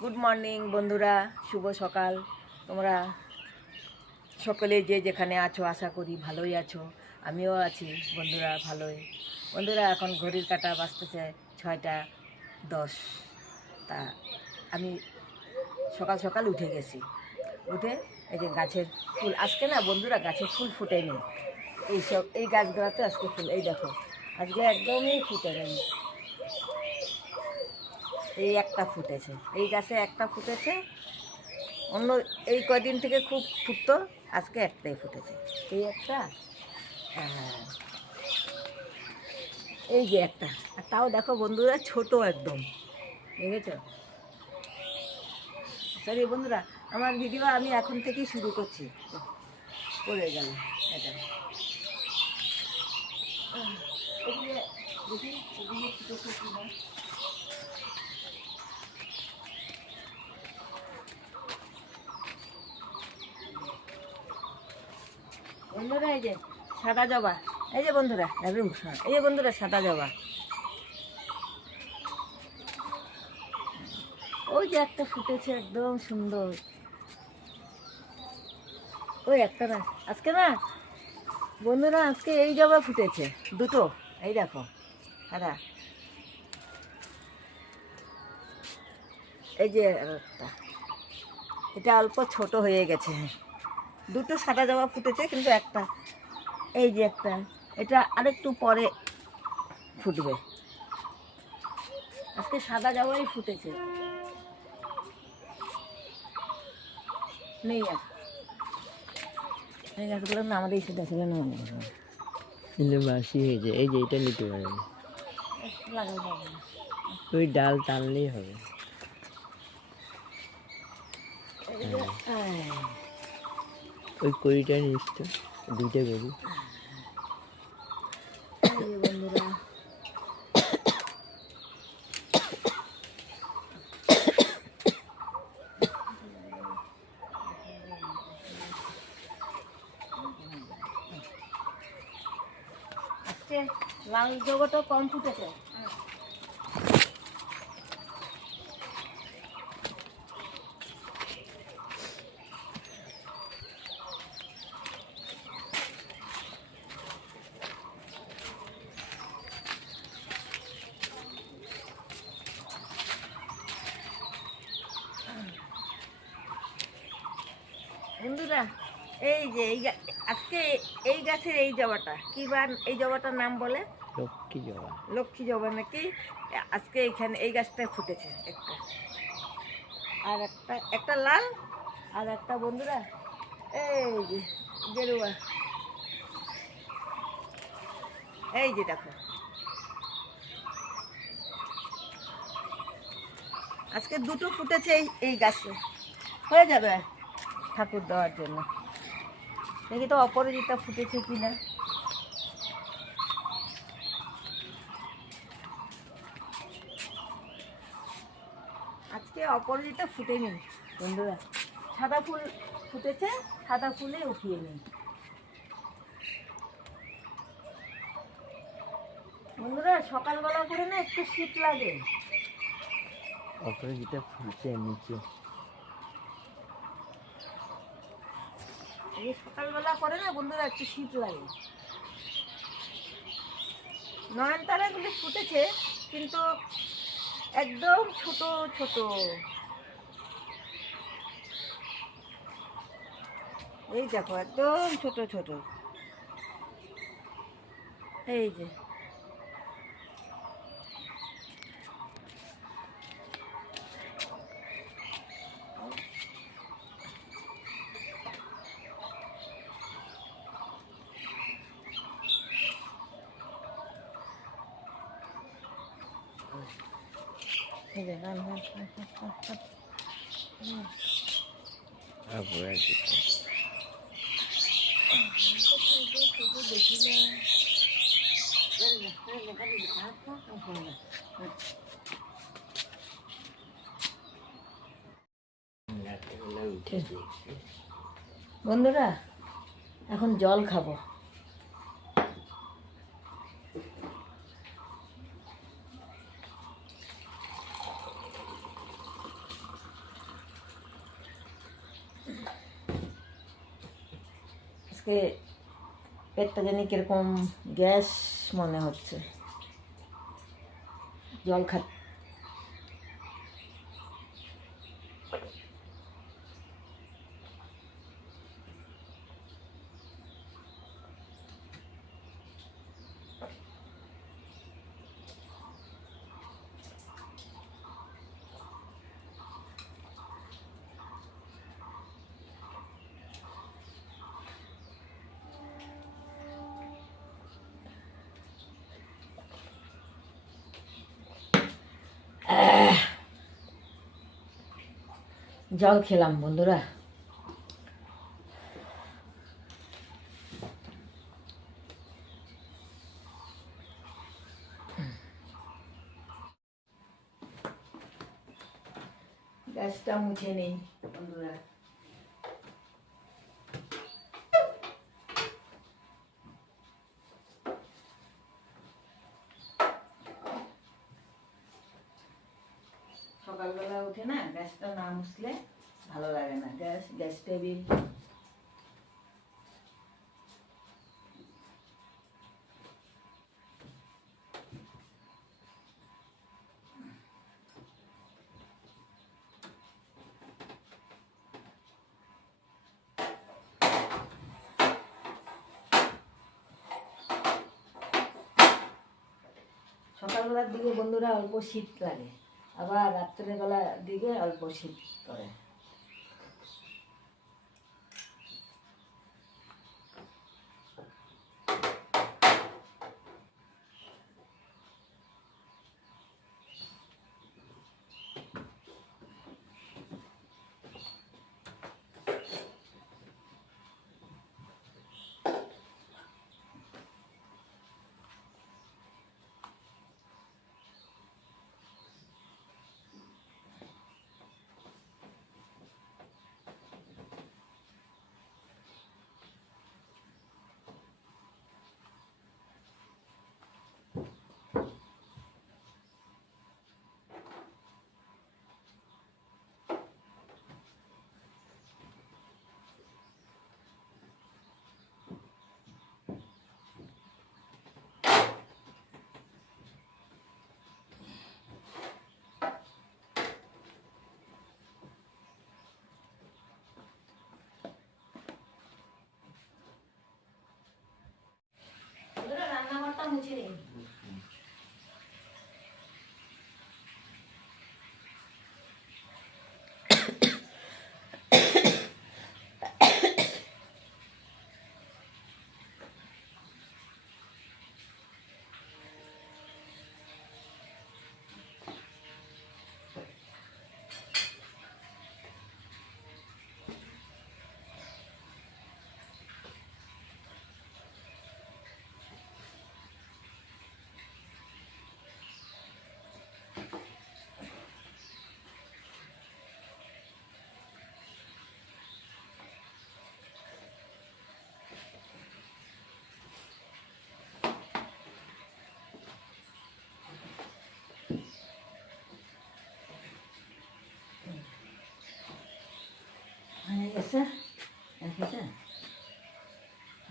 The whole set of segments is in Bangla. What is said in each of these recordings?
গুড মর্নিং বন্ধুরা। শুভ সকাল। তোমরা সকলে যে যেখানে আছো, আশা করি ভালোই আছো। আমিও আছি, বন্ধুরা, ভালোই। বন্ধুরা, এখন ঘড়ির কাটা বাজতেছে ছয়টা দশ। তা আমি সকাল সকাল উঠে গেছি। উঠে এই যে গাছের ফুল, আজকে না বন্ধুরা গাছের ফুল ফুটেনি। এই সব এই গাছগুলোতে আজকে ফুল, এই দেখো, আজকে একদমই ফুটেনি। এই একটা ফুটেছে। এই গাছে একটা ফুটেছে। অন্য এই কদিন থেকে খুব ফুটতো, আজকে একটাই ফুটেছে। এই একটা? হ্যাঁ। এই যে একটা। আর তাও দেখো বন্ধুরা, ছোট একদম। দেখেছ? সরি বন্ধুরা, আমার ভিডিও আমি এখন থেকেই শুরু করছি। করে গেল। এটা। দেখি এগুলো ফুটেছে কিনা বন্ধুরা, এই যে সাদা জবা। এই যে বন্ধুরা একদম এই যে বন্ধুরা, সাদা জবা। ওই যে একটা ফুটেছে একদম সুন্দর। ওই একটা না, আজকে না, বন্ধুরা, আজকে এই জবা ফুটেছে, দুটো। এই দেখো, সাদা। এই যে একটা এটা অল্প ছোট হয়ে গেছে। দুটো সাদা জবা ফুটেছে কিন্তু একটা এই যে একটা এটা আরেকটু পরে ফুটবে। আজকে সাদা জবাই ফুটেছে। নেই আর। এই গাছগুলো না আমাদের এসে দেখলে না বাসি হয়ে যায়। এই যে এটা নিতে। ওই ডাল টানলেই হবে। ওই কড়িটা নিস তো দুইটা যে বন্ধুরা। কম ফুটেছে। বন্ধুরা এই যে এই আজকে এই গাছের এই জবাটা কি বার এই জবাটার নাম বলে? লক্ষ্মী জবা। লক্ষ্মী জবা নাকি? আজকে এখানে এই গাছটায় ফুটেছে একটা। আর একটা একটা লাল আর একটা বন্ধুরা এই যে গেরুয়া। এই যে দেখো। আজকে দুটো ফুটেছে এই এই গাছে। হয়ে যাবে? ঠাকুর দেওয়ার জন্য। দেখি তো অপরাজিতা ফুটেছে কিনা। আজকে অপরাজিতা ফুটে নিন বন্ধুরা। সাদা ফুল ফুটেছে, সাদা ফুলে উঠিয়ে নিন। বন্ধুরা, সকালবেলা করে না একটু শীত লাগে। অপরাজিতা ফুলছে নিচে। এই সকালবেলা করে না বন্ধুরা একটু শীত লাগে। নয়নতারাগুলি ফুটেছে, কিন্তু একদম ছোট ছোট। এই দেখো, একদম ছোট ছোট। এই যে এই যে run run run, run, run, run. হুম। অপরাজিতা দেখি না এই যে, এই যে, এই যে, হাত না, হাত না, হাত। বন্ধুরা এখন জল খাব আজকে পেটটা জানি কীরকম গ্যাস মনে হচ্ছে। জল খা জল খেলাম বন্ধুরা। গ্যাসটা মুছে নেই বন্ধুরা। সকালবেলা উঠে না গ্যাসটা না মুছলে ভালো লাগে না। Gas gas table. সকালবেলার দিকে বন্ধুরা অল্প শীত লাগে। আবার রাত্রেবেলা দিকে অল্প শীত করে রান্নাঘরটা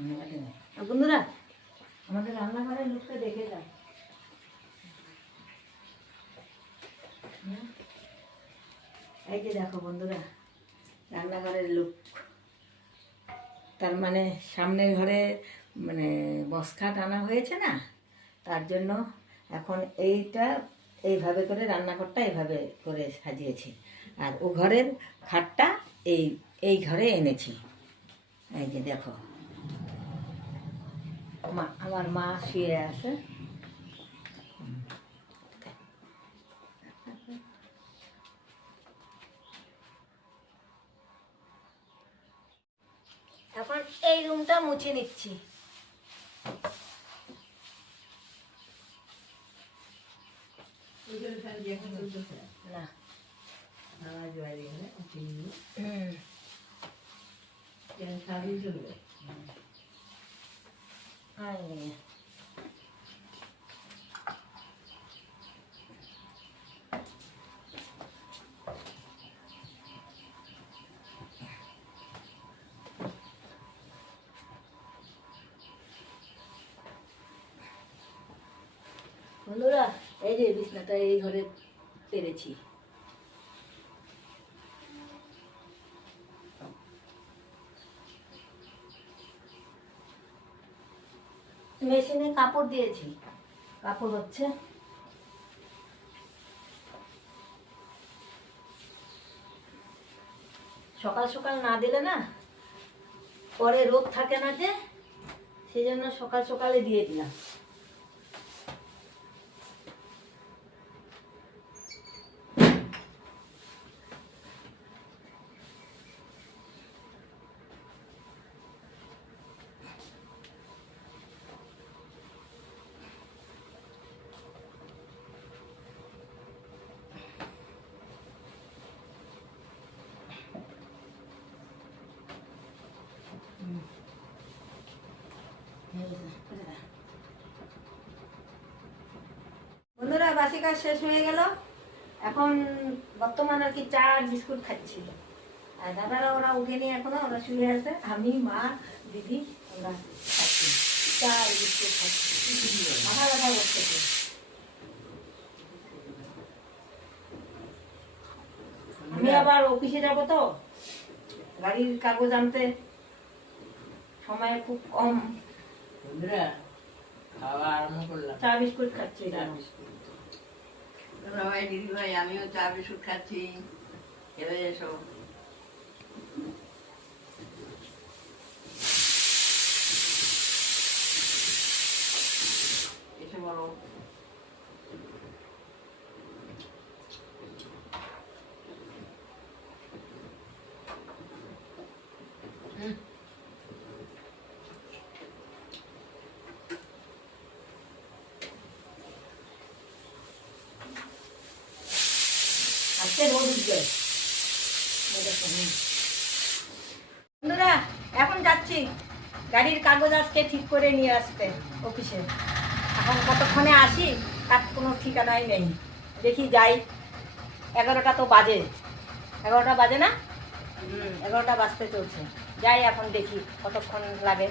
নিই হয়ে বন্ধুরা, আমাদের রান্নাঘরের লোকটা দেখে যায়? এই যে দেখো বন্ধুরা, রান্নাঘরের লোক। তার মানে সামনের ঘরে মানে বসখাট টানা হয়েছে না? তার জন্য এখন এইটা এইভাবে করে রান্নাঘরটা এইভাবে করে সাজিয়েছি। আর ও ঘরের খাটটা এই এই ঘরে এনেছি। এই যে দেখো। মা আমার মা শুয়ে আছে। এখন এই রুমটা মুছে নিচ্ছি। না। বন্ধুরা এই যে বিছনাটা এই ঘরে পেরেছি। মেশিনে কাপড় দিয়েছি। কাপড় হচ্ছে। সকাল সকাল না দিলে না পরে রোগ থাকে না যে সেই জন্য সকাল সকালে দিয়ে দিলাম। বন্ধুরা বাসি কাজ শেষ হয়ে গেল। এখন বর্তমান আর কি চা বিস্কুট খাচ্ছি। আর দাদারা ওরা উঠেনি এখনও ওরা শুয়ে আছে। আমি মা দিদি ওরা খাচ্ছি। চা আর বিস্কুট খাচ্ছি। মাথা ব্যথা করতেছে আমি আবার অফিসে যাব তো। গাড়ির কাগজ আনতে। সময় খুব কম। বন্ধুরা খাওয়া আরম্ভ করলাম। চা বিস্কুট খাচ্ছি। চা বিস্কুট। সবাই দিদি ভাই আমিও চা বিস্কুট খাচ্ছি। খেলে এসো। এসে বলো। আজকে রোদ উঠবে। বন্ধুরা এখন যাচ্ছি। গাড়ির কাগজ আজকে ঠিক করে নিয়ে আসতে অফিসে। এখন কতক্ষণে আসি তার কোনো ঠিকানাই নেই। দেখি যাই। এগারোটা তো বাজে। এগারোটা বাজে না? এগারোটা বাজতে চলছে। যাই এখন দেখি কতক্ষণ লাগে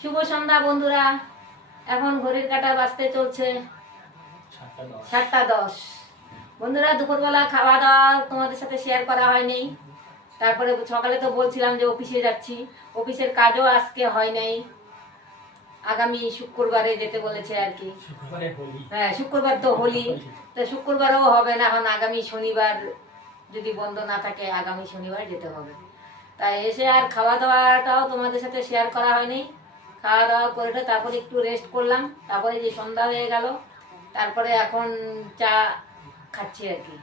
শুভ সন্ধ্যা বন্ধুরা এখন ঘড়ির কাটা বাজতে চলছে। সাতটা দশ। বন্ধুরা দুপুরবেলা খাওয়া দাওয়া তোমাদের সাথে শেয়ার করা হয়নি। তারপরে সকালে তো বলছিলাম যে অফিসে যাচ্ছি। অফিসের কাজও আজকে হয় নাই। আগামী শুক্রবারে যেতে বলেছে আর কি। হ্যাঁ শুক্রবার তো হোলি। তো শুক্রবারও হবে না এখন আগামী শনিবার যদি বন্ধ না থাকে আগামী শনিবার যেতে হবে। তাই এসে আর খাওয়া দাওয়াটাও তোমাদের সাথে শেয়ার করা হয়নি। খাওয়া দাওয়া করে তারপরে একটু রেস্ট করলাম তারপরে যে সন্ধ্যা হয়ে গেল তারপরে এখন চা খাচ্ছি আর কি।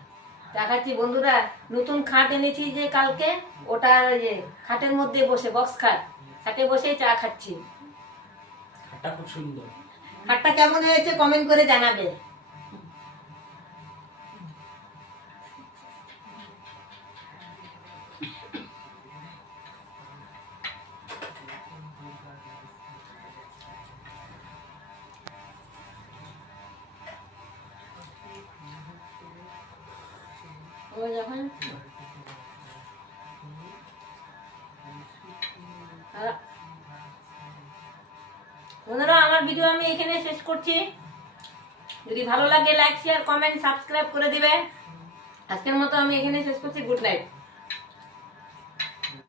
চা খাচ্ছি। বন্ধুরা নতুন খাট এনেছি যে কালকে ওটার যে খাটের মধ্যে বসে বক্স খাট খাটে বসে চা খাচ্ছি। খাটটা খুব সুন্দর। খাটটা কেমন হয়েছে কমেন্ট করে জানাবে। বন্ধুরা, আমার ভিডিও আমি এখানে শেষ করছি। যদি ভালো লাগে লাইক শেয়ার কমেন্ট সাবস্ক্রাইব করে দিবে। আজকের মতো আমি এখানে শেষ করছি। Good night